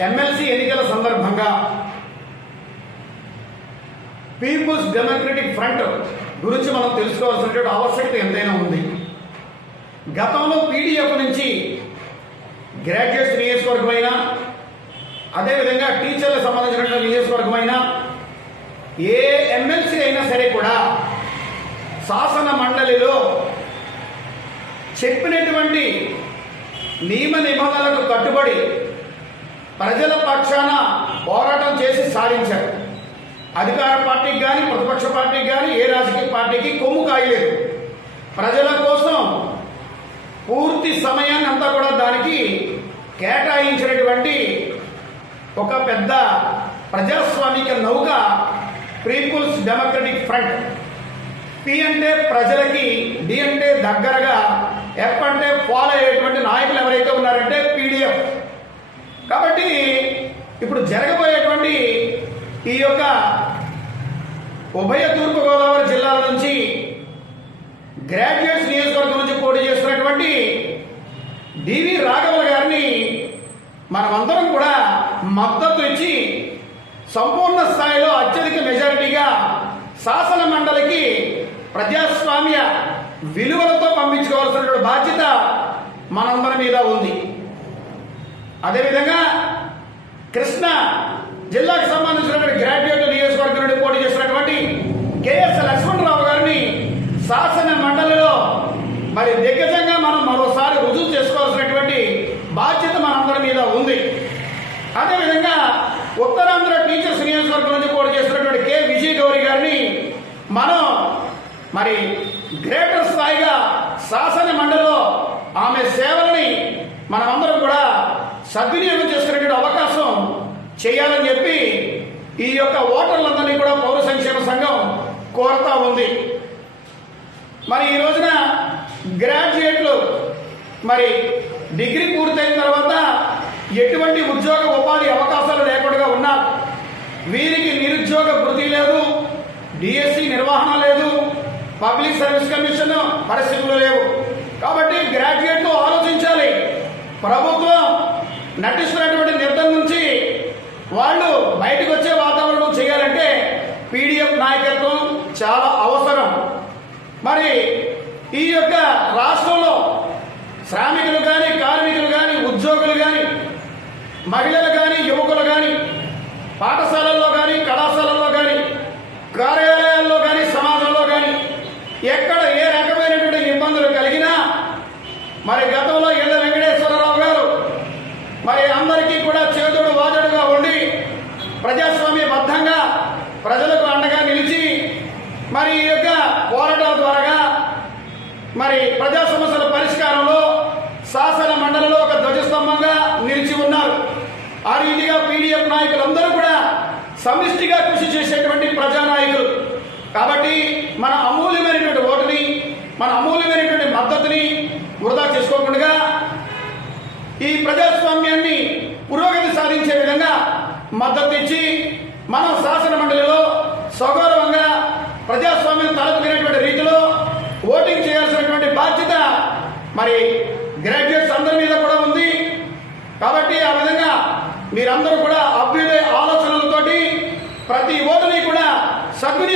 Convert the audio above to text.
MLC ఎన్నికల సందర్భంగా peoples democratic front గురించి మనం తెలుసుకోవాల్సినటువంటి ఆవశ్యకత ఎంతైనా ఉంది. గతంలో పీడీఎఫ్ నుంచి గ్రాడ్యుయేట్స్ నియోజకవర్గమైన అదేవిధంగా టీచర్లకు సంబంధించినటువంటి నియోజకవర్గమైన ఏ ఎమ్మెల్సీ అయినా సరే కూడా శాసన మండలిలో చెప్పినటువంటి నియమ నిబంధనలకు కట్టుబడి ప్రజల పక్షాన పోరాటం చేసి సాధించారు. అధికార పార్టీకి కానీ ప్రతిపక్ష పార్టీకి కానీ ఏ రాజకీయ పార్టీకి కొమ్ము కాయలేదు. ప్రజల కోసం పూర్తి సమయాన్ని అంతా కూడా దానికి కేటాయించినటువంటి ఒక పెద్ద ప్రజాస్వామిక నౌక పీపుల్స్ డెమోక్రటిక్ ఫ్రంట్. పి అంటే ప్రజలకి డి అంటే దగ్గరగా ఎఫ్ అంటే ఫాలో అయ్యేటువంటి నాయకులు ఎవరైతే ఉన్నారంటే పీడిఎఫ్ కాబట్టి ఇప్పుడు జరగబోయేటువంటి ఈ యొక్క ఉభయ తూర్పుగోదావరి జిల్లాల నుంచి గ్రాడ్యుయేట్స్ నియోజకవర్గం నుంచి పోటీ చేస్తున్నటువంటి డివి రాఘవ గారిని మనమందరం కూడా మద్దతు ఇచ్చి సంపూర్ణ స్థాయిలో అత్యధిక మెజారిటీగా శాసన మండలికి ప్రజాస్వామ్య విలువలతో పంపించుకోవాల్సినటువంటి బాధ్యత మనందరి మీద ఉంది. అదేవిధంగా కృష్ణ జిల్లాకు సంబంధించినటువంటి గ్రాడ్యుయేట్ నియోజకవర్గం నుండి పోటీ చేసినటువంటి కేఎస్ లక్ష్మణరావు గారిని శాసన మండలిలో మరి దిగ్గజంగా మనం మరోసారి రుజువు చేసుకోవాల్సినటువంటి బాధ్యత మనందరి మీద ఉంది. అదేవిధంగా ఉత్తరాంధ్ర టీచర్స్ నియోజకవర్గం నుంచి పోటీ చేసినటువంటి కె. విజయ్ గౌరి గారిని మనం మరి గ్రేటర్ స్థాయిగా శాసన మండలిలో ఆమె సేవలని మనమందరం కూడా సద్వినియోగం చేసుకునేటువంటి అవకాశం చేయాలని చెప్పి ఈ యొక్క ఓటర్లందరినీ కూడా పౌర సంక్షేమ సంఘం కోరుతా ఉంది. మరి ఈ రోజున గ్రాడ్యుయేట్లు మరి డిగ్రీ పూర్తయిన తర్వాత ఎటువంటి ఉద్యోగ ఉపాధి అవకాశాలు లేకుండా ఉన్నారు వీరికి నిరుద్యోగ వృత్తి లేదు డిఎస్సి నిర్వహణ లేదు పబ్లిక్ సర్వీస్ కమిషన్ పరిస్థితులు లేవు. కాబట్టి గ్రాడ్యుయేట్లు ఆలోచించాలి. ప్రభుత్వం నటిస్తున్నటువంటి నిర్ధం నుంచి వాళ్ళు బయటకు వచ్చే వాతావరణం చేయాలంటే పీడిఎఫ్ నాయకత్వం చాలా అవసరం. మరి ఈ యొక్క రాష్ట్రంలో శ్రామికులు కానీ కార్మికులు కానీ ఉద్యోగులు కానీ మహిళలు కానీ యువకులు కానీ పాఠశాలల్లో కానీ కళాశాలల్లో కానీ కార్యాలయాల్లో కానీ సమాజంలో కానీ ఎక్కడ ఏ రకమైనటువంటి ఇబ్బందులు కలిగినా మరి గతంలో మరి అందరికీ కూడా చేదుడు వాదడుగా ఉండి ప్రజాస్వామ్యబద్ధంగా ప్రజలకు అండగా నిలిచి మరి ఈ యొక్క పోరాటాల ద్వారా మరి ప్రజా సమస్యల పరిష్కారంలో శాసన మండలిలో ఒక ధ్వజస్తంభంగా నిలిచి ఉన్నారు. ఆ రీతిగా పీడిఎఫ్ నాయకులందరూ కూడా సమిష్టిగా కృషి చేసేటువంటి ప్రజానాయకులు. కాబట్టి మన అమూల్యమైనటువంటి ఓటుని మన అమూల్యమైనటువంటి మద్దతుని వృధా చేసుకోకుండా ఈ ప్రజాస్వామ్యాన్ని పురోగతి సాధించే విధంగా మద్దతు ఇచ్చి మనం శాసన మండలిలో సగౌరవంగా ప్రజాస్వామ్యం తలపుకునేటువంటి రీతిలో ఓటింగ్ చేయాల్సినటువంటి బాధ్యత మరి గ్రాడ్యుయేట్స్ అందరి మీద కూడా ఉంది. కాబట్టి ఆ విధంగా మీరందరూ కూడా అభ్యుదయ ఆలోచనలతోటి ప్రతి ఓటుని కూడా సద్వినియోగం